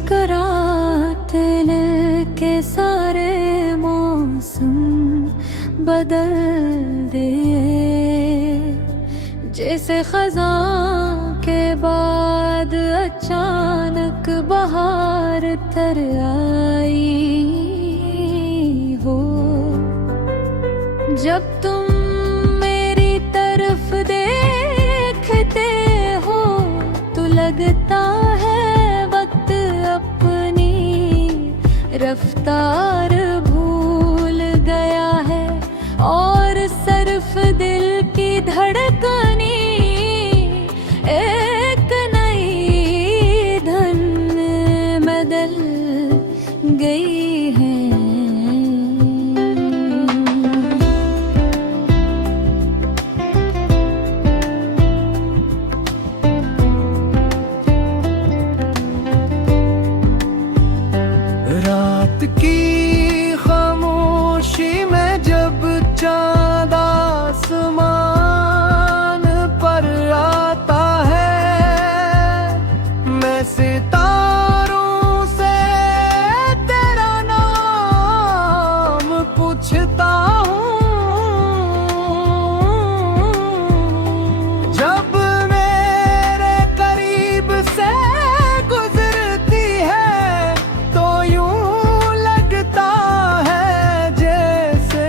मुस्कुराते के सारे मौसम बदल दिए, जैसे खज़ां के बाद अचानक बहार तर आई हो। जब तुम मेरी तरफ देखते हो तो लगता है वक्त अपनी रफ्तार भूल गया है, और सिर्फ दिल की धड़कनी एक नई धन बदल गई है। रात की खामोशी में जब चाँद आसमान पर आता है, मैं सितारों से तेरा नाम पूछता हूँ। जब मेरे करीब से गुजरती है तो यूं लगता है जैसे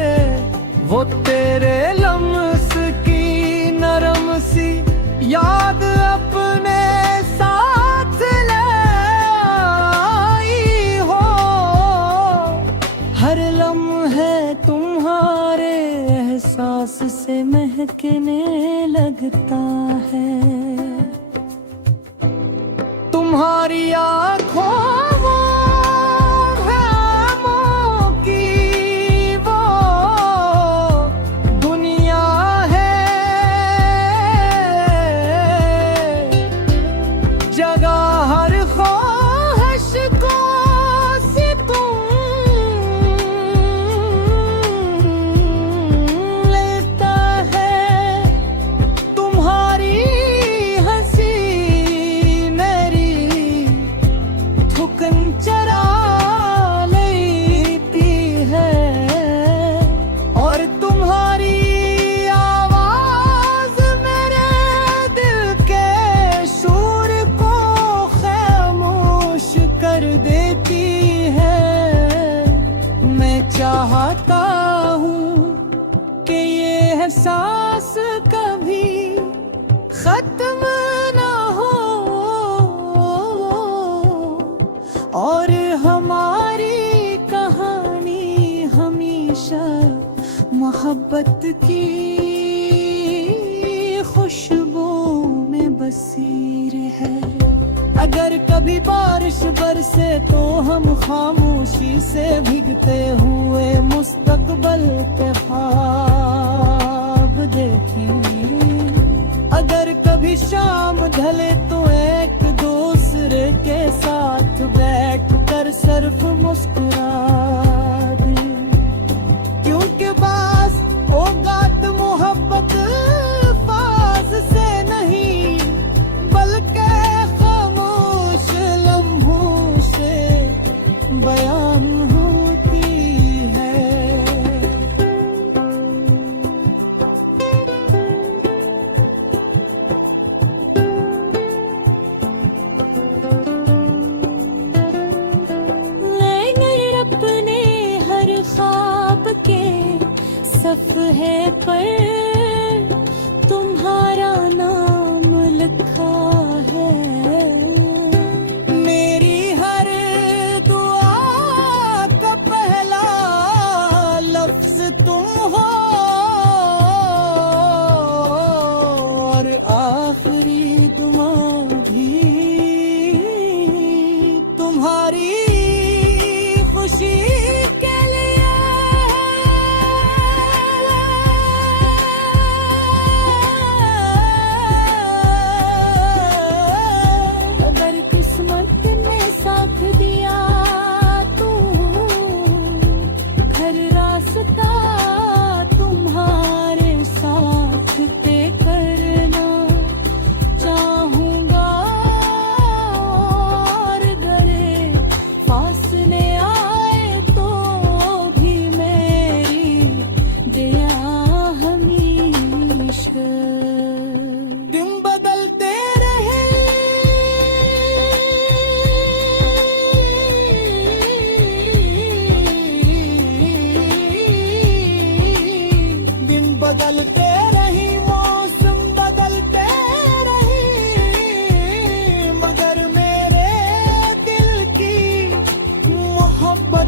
वो तेरे लम्स की नरम सी याद अपने साथ ले आई हो। हर लम्हे तुम्हारे एहसास से महकने लगता है। तुम्हारी आँखों चरा लेती है, और तुम्हारी आवाज मेरे दिल के शोर को खामोश कर देती है। मैं चाहता हूँ कि ये एहसास कभी खत्म ना हो, और हमारी कहानी हमेशा मोहब्बत की खुशबू में बसी रहे। अगर कभी बारिश बरसे तो हम खामोशी से भीगते हुए मुस्तकबल के ख्वाब देखेंगे। अगर कभी शाम ढले तो एक दूसरे के साथ बैठ कर सिर्फ मुस्कुरा दें, क्योंकि बास औगात मोहब्बत फाज से नहीं बल्कि खामोश लम्हों से बयान होती है। सफ़हे पर तुम्हारा नाम लिखा है। मेरी हर दुआ का पहला लफ्ज तुम हो, और आखिरी दुआ भी तुम्हारी खुशी के लिए।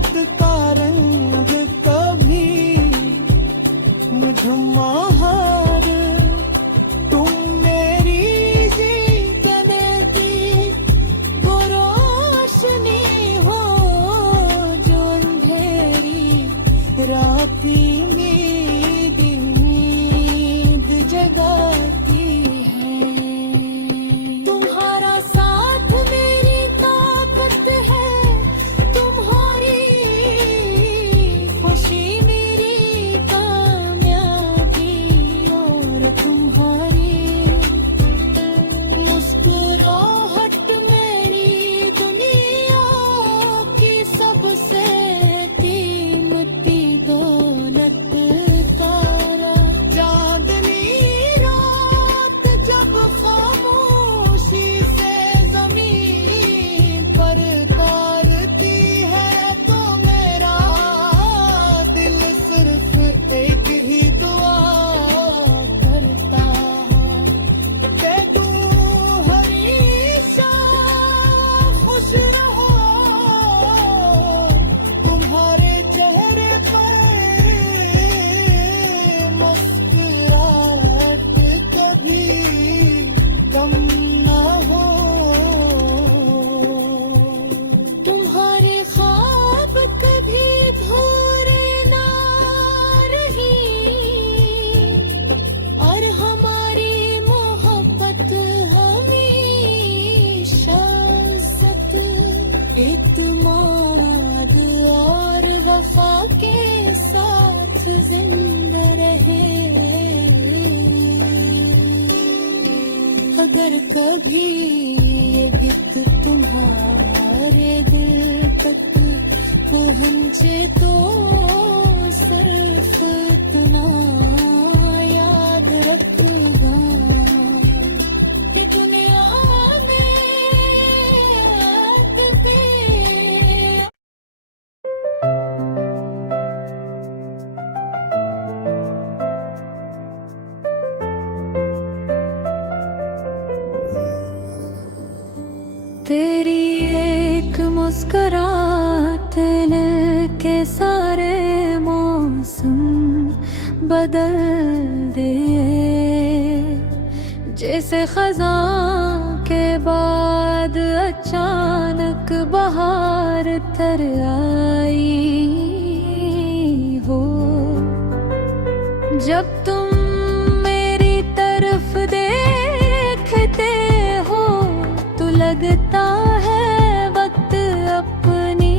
रात का रंग कभी मुझमार, तुम मेरी जीतने की वो रोशनी हो जो अंधेरी राती नींद जगाती है। तुम्हारा साथ मेरी ताकत है, तुम्हारी खुशी मेरी कामयाबी, और तुम्हारी मुस्कुराहट मेरी दुनिया की सबसे कीमती दौलत। तारा चांदनी रात जब खामोशी से जमीन पर तारती है, तो मेरा दिल सिर्फ एक ही दुआ करता है, तू हमेशा खुश रहो। तुम्हारे चेहरे पर मुस्कुराहट कभी कम ना हो। तुम्हारे ख्वाब कभी अधूरे ना रही, और हमारी मोहब्बत हमेशा इज्जत, इत्मीनान और वफा के साथ जिंदा रहे। अगर कभी ये गीत तुम्हारे दिल तक पहुंचे तो सिर्फ इतना याद रखूंगा कि दुनिया में आते तेरी एक मुस्कुराहट ने के सारे मौसम बदल दिए, जैसे खज़ां के बाद अचानक बहार तर आई हो। जब तुम मेरी तरफ देखते हो तो लगता है वक्त अपनी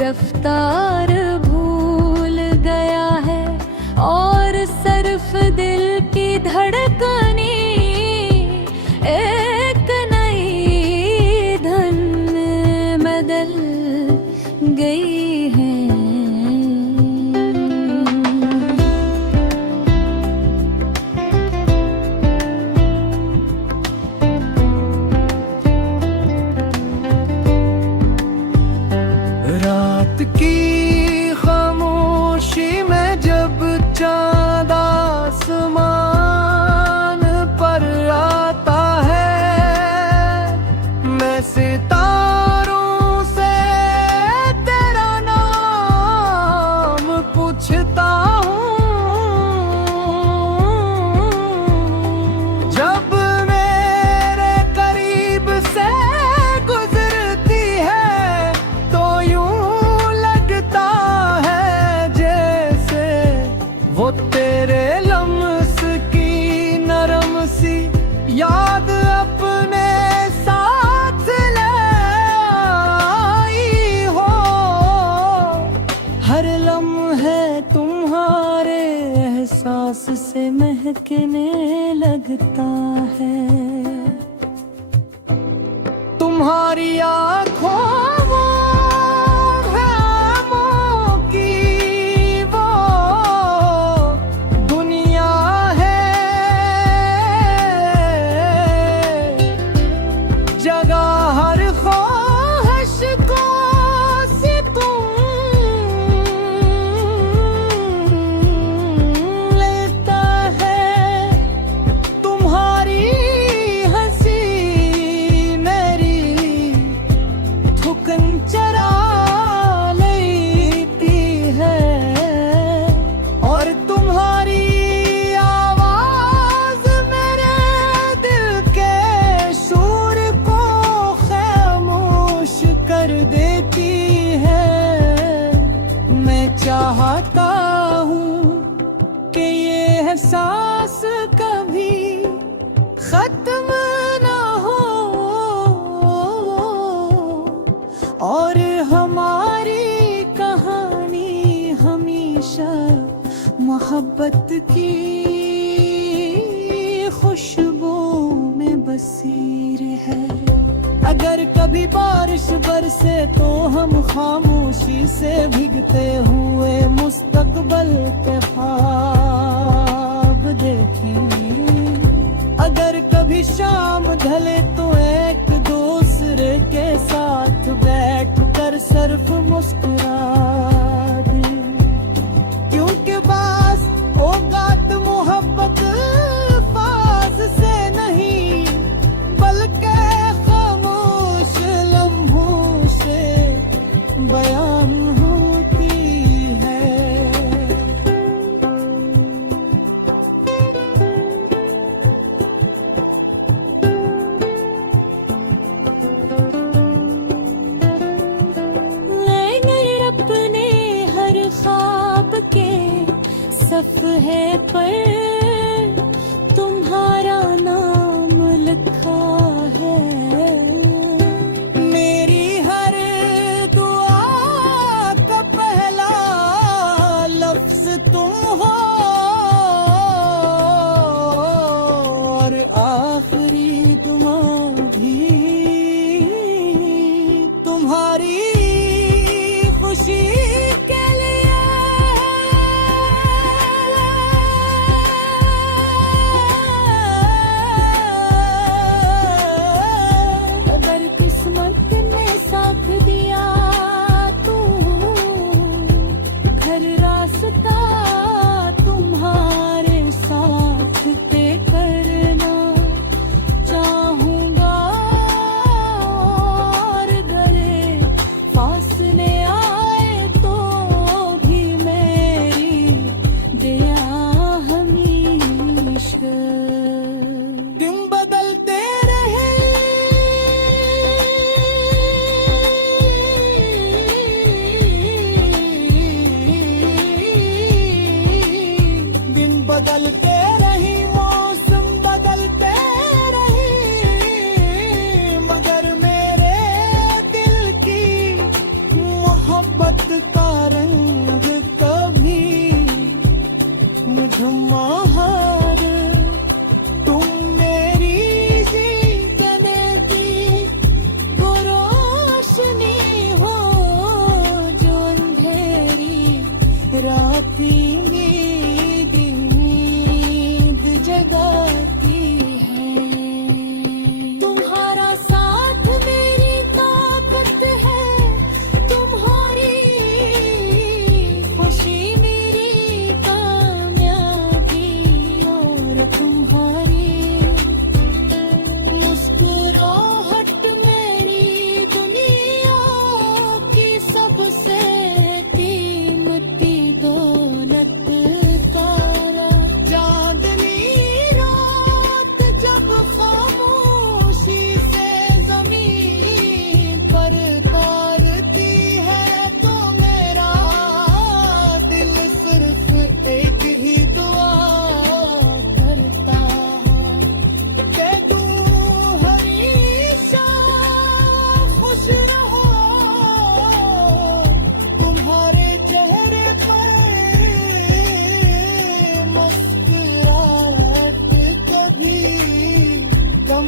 रफ्तार भूल गया है, और सिर्फ दिल की धड़कनी एक नई धन बदल गई है। रात की खामोशी में जब चाँद आसमान पर आता है, मैं सितारों से तेरा नाम पूछता हूँ। जब मेरे करीब से गुजरती है तो यूं लगता है जैसे वो तेरे लम्स की नरम सी याद अपने साथ ले आई हो। हर लम्हे तुम्हारे एहसास से महकने लगता है। तुम्हारी आँखों की वो दुनिया है, जगह हर ख्वाहिश को सी तुम लेता है। तुम्हारी हंसी मेरी चाहता हूँ कि ये एहसास कभी खत्म ना हो और हमारी कहानी हमेशा मोहब्बत की खुशबू में बसी रहे। अगर कभी बारिश बरसे तो हम खामोशी से भीगते हुए मुस्तकबल के ख्वाब देखें। अगर कभी शाम ढले तो एक दूसरे के साथ बैठ कर सिर्फ मुस्कुरा दें, क्योंकि बस औगात मोहब्बत फाज से नहीं बल्कि खामोश लम्हों से बयान होती है। अगर अपने हर ख्वाब के सफ़हे पर तुम्हारा नाम लिखा है, मेरी हर दुआ का पहला लफ्ज तुम हो और आखिरी दुआ भी तुम्हारी खुशी के लिए। अगर किस्मत ने साथ दिया तो घर रास्ता तुम्हारे साथ तय करना चाहूँगा, और अगर फासले आए तो भी मेरी दया हमेशा। दिन बदलते रहे दिन बदलते रही, मौसम बदलते रही, मगर मेरे दिल की मोहब्बत का रंग कभी मुझम्मा हार। तुम मेरी जीतने की वो रोशनी हो जो अंधेरी राती नींद जगाती है। तुम्हारा साथ मेरी ताकत है, तुम्हारी खुशी मेरी कामयाबी, और तुम्हारी मुस्कुराहट मेरी दुनिया की सबसे कीमती दौलत। तारा चांदनी रात जब खामोशी से जमीन पर तारती है तो मेरा दिल सिर्फ एक ही दुआ करता है कि तू हमेशा खुश रहो। तुम्हारे चेहरे पर मुस्कुराहट कभी कम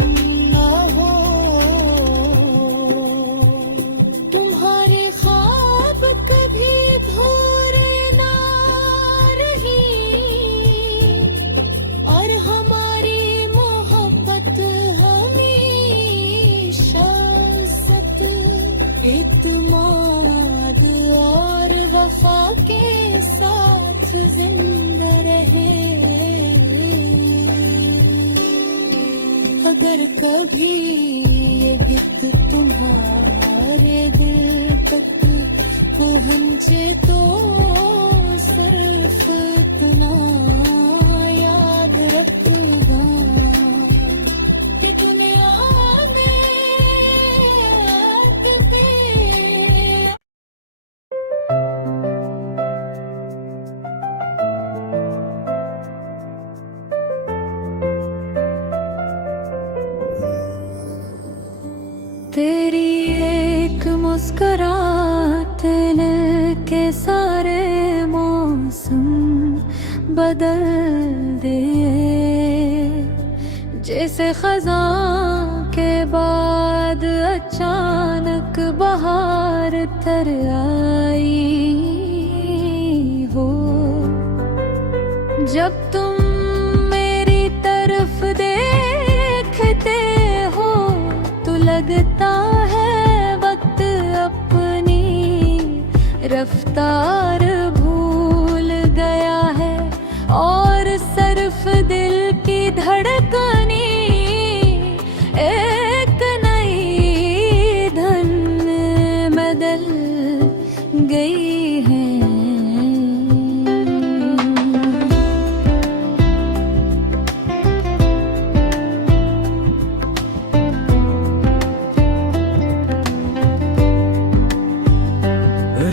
ना हो। तुम्हारे ख्वाब कभी धूरे ना रही, और हमारी मोहब्बत हमेशा इज्जत, इत्मीनान और वफा के साथ जिंदा रहे। अगर कभी ये गीत तुम्हारे दिल तक पहुंचे तो सिर्फ इतना याद रखना कि दुनिया में आते मुस्कुराते के सारे मौसम बदल दिए, जैसे खज़ां के बाद अचानक बहार तर आई हो। जब तुम मेरी तरफ देखते हो तो लगता है वक्त अपनी रफ्तार भूल गया है, और सिर्फ दिल की धड़कनी एक नई धन बदल गई है।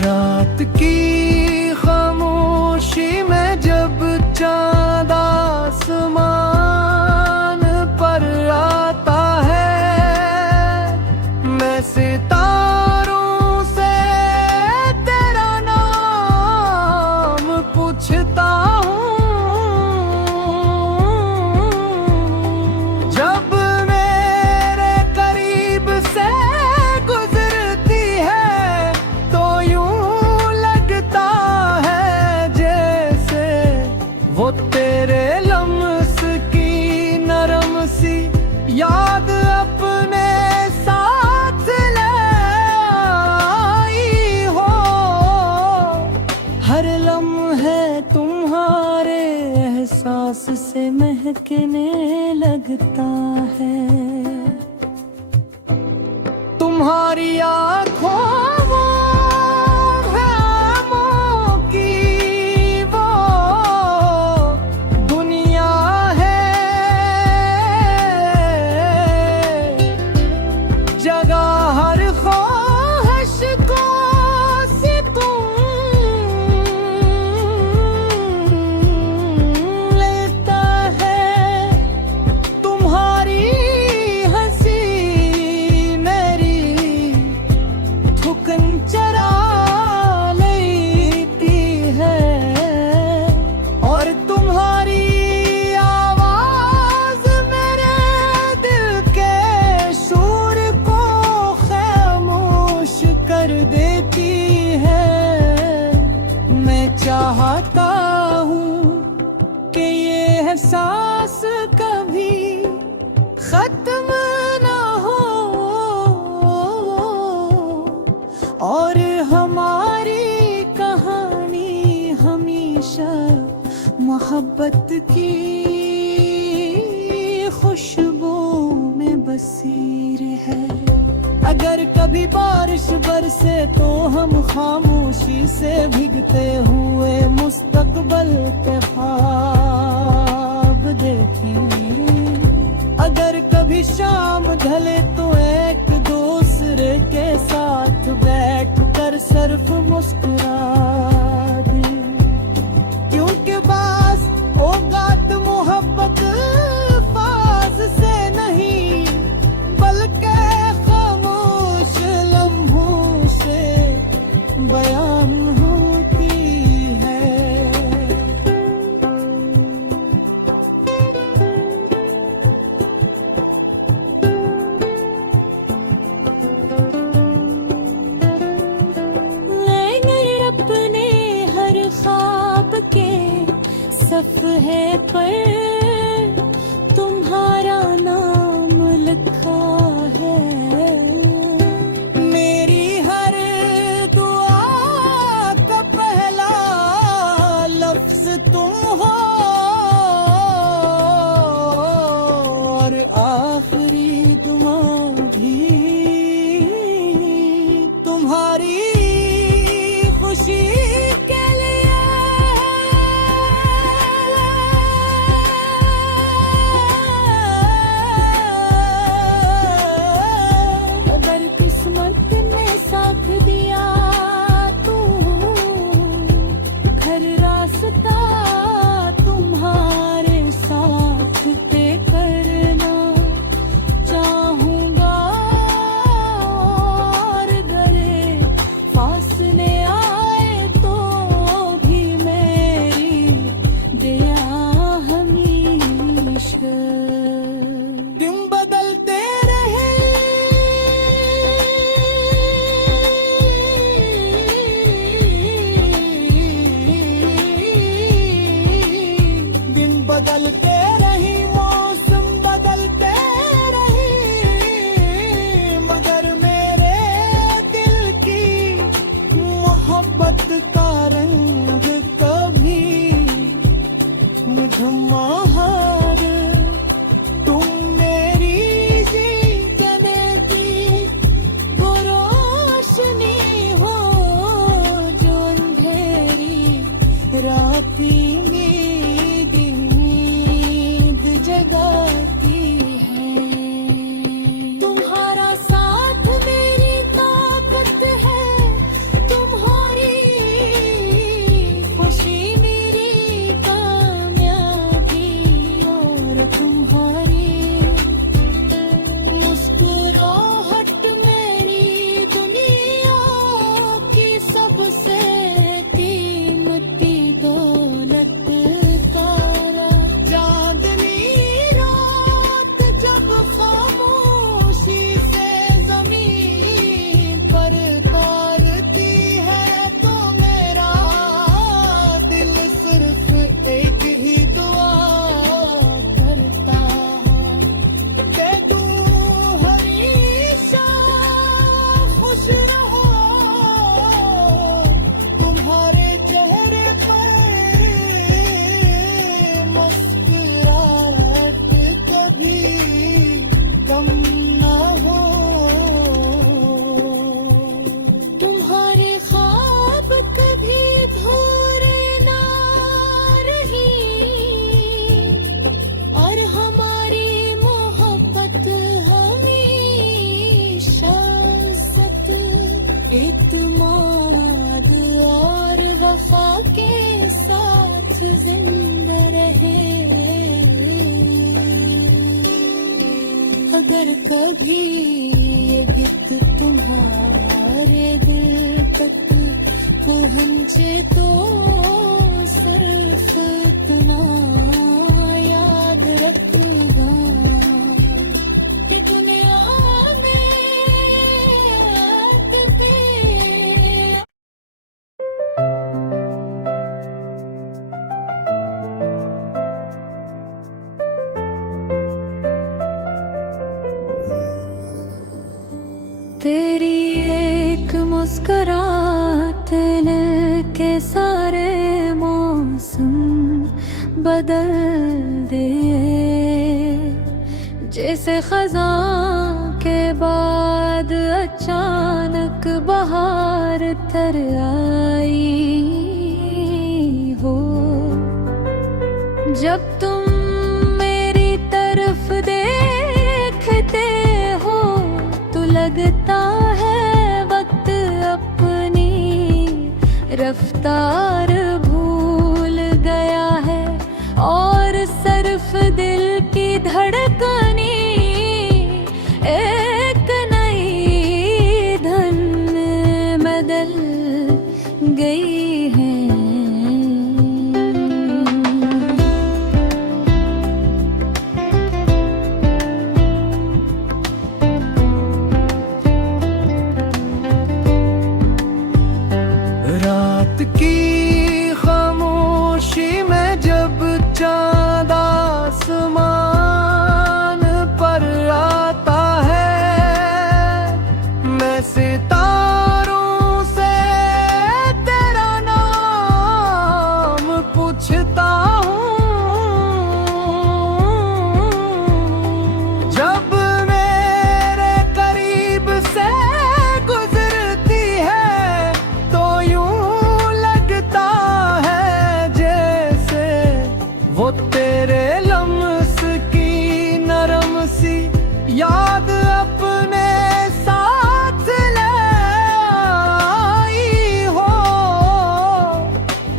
रात की खामोशी में जब चाँद आसमान पर आता है, मैं सितारों से तेरा नाम पूछता हूँ। जब मेरे करीब से गुजरती है तो यूं लगता है जैसे वो तेरे लम्स की नरम सी याद अपने साथ ले आई हो। हर लम्हे तुम्हारे एहसास से महकने लगता है। तुम्हारी आँखों चाहता हूँ कि ये एहसास कभी खत्म ना हो, और हमारी कहानी हमेशा मोहब्बत की खुशबू में बसी रहे। अगर कभी बारिश बरसे तो हम खामोशी से भीगते हुए मुस्तकबल के ख्वाब देखें। अगर कभी शाम ढले तो एक दूसरे के साथ बैठकर सिर्फ मुस्कुरा दें, क्योंकि बास औगात मोहब्बत फाज से नहीं बल्कि बयान होती है। अपने हर ख्वाब के सफ़हे पर तुम्हारा नाम लिखा है। मेरी हर दुआ का पहला लफ्ज तुम हो, और आखिरी दुआ भी तुम्हारी खुशी के लिए। मगर कभी ये गीत तुम्हारे दिल तक पहुँचे तो सिर्फ इतना याद रखना कि दुनिया में आदतें तेरी एक मुस्कुराहट ने के सारे मौसम बदल दिए, जैसे खज़ां के बाद अचानक बहार तर आई हो। जब तुम मेरी तरफ देखते हो तो लगता है वक्त अपनी रफ्तार भूल गया है और सिर्फ दिल की धड़कनी एक नई धन बदल गई है। रात की खामोशी में जब चाँद आसमान पर आता है, मैं सितारों से तेरा नाम पूछता हूँ। जब मेरे करीब से गुजरती है तो यूं लगता है जैसे वो तेरे लम्स की नरम सी याद अपने साथ ले आई हो।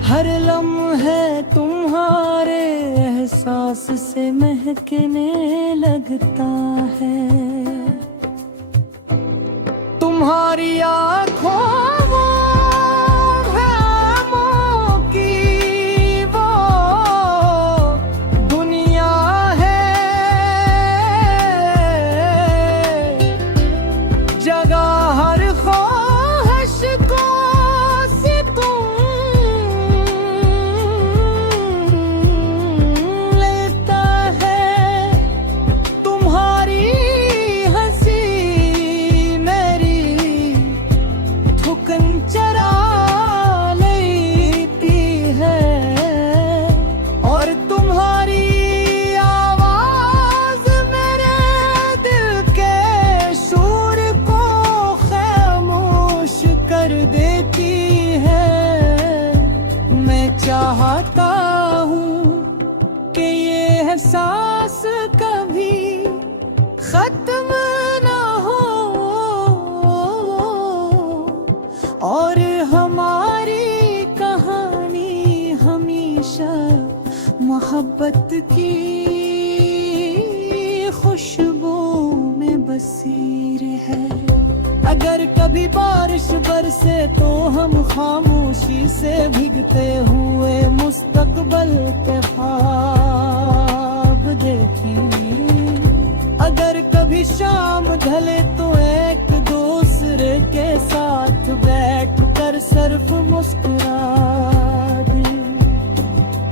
हर लम्हे तुम्हारे एहसास से महकने लगता है। तुम्हारी आँखों की वो दुनिया है, जगह हर ख्वाहिश को से तुम लेता है। तुम्हारी हंसी मेरी थुकन चरा लेती है और तुम्हारी आवाज मेरे दिल के शोर को खामोश कर देती है। मैं चाहता हूँ कि ये एहसास कभी खत्म ना हो और हमारी कहानी हमेशा मोहब्बत की खुशबू में बसी रहे। अगर कभी बारिश बरसे तो हम खामोशी से भीगते हुए मुस्तकबल के ख्वाब देखें। अगर कभी शाम ढले तो एक दूसरे के साथ बैठ कर सिर्फ मुस्कुरा दें,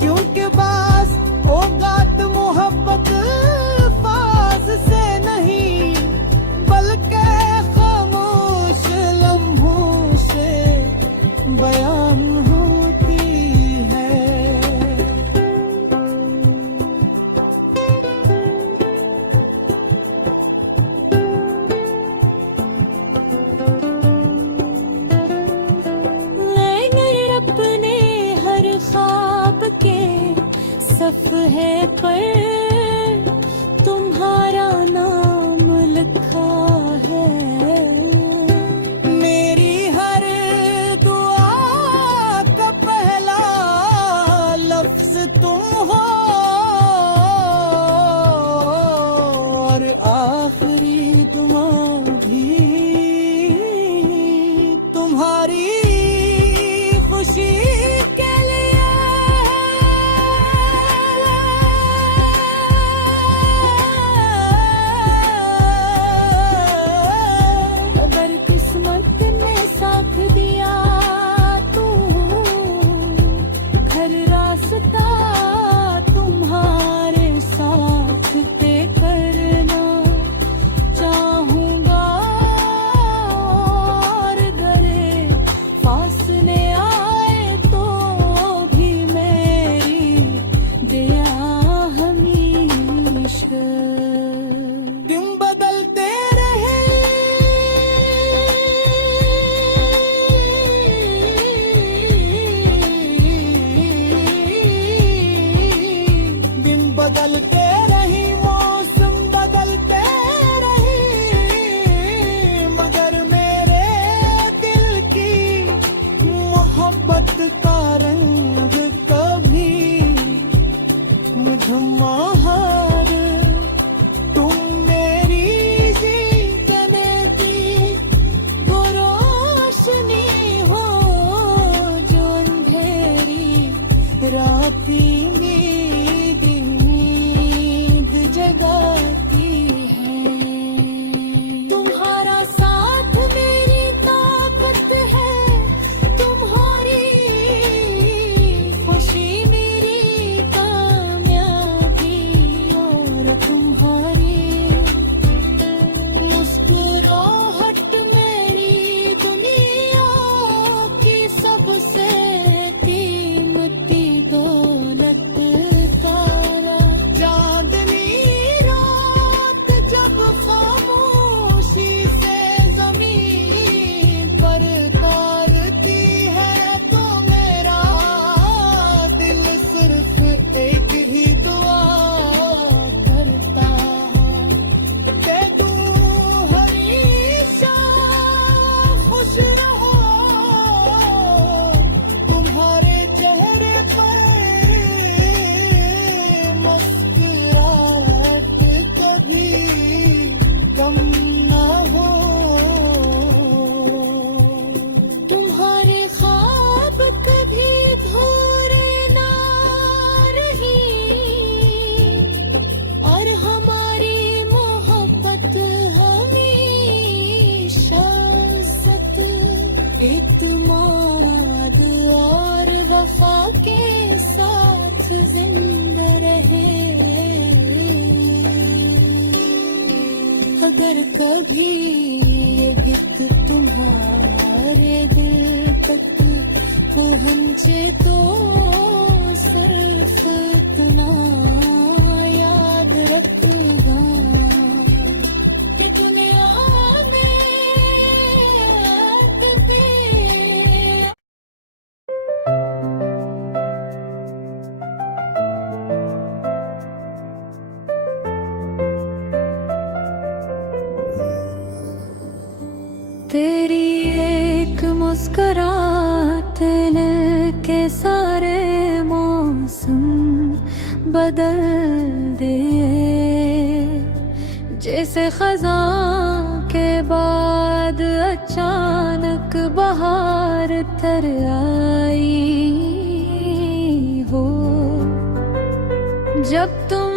क्योंकि बस औगात मोहब्बत फाज से नहीं बल्कि खामोश लम्हों से बयान होती है। सफ़हे पर तुम्हारा नाम लिखा है। मेरी हर दुआ का पहला लफ्ज तुम हो और आखिरी अगर कभी ये गीत तुम्हारे दिल तक पहुंचे तो सिर्फ इतना याद रखना कि दुनिया में आते तेरी एक मुस्कुराहट ने के सारे मौसम बदल दिए जैसे खज़ां के बाद अचानक बहार तर आई हो जब तुम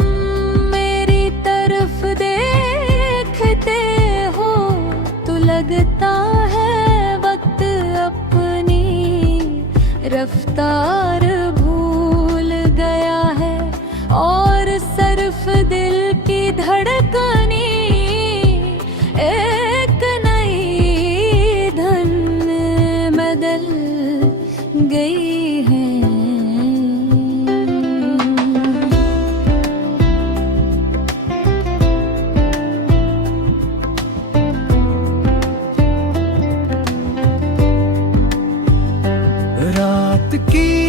मेरी तरफ देखते हो तो लगता है वक्त अपनी रफ्तार भूल गया है और सिर्फ दिल की धड़कनी एक नई धन बदल गई है। रात की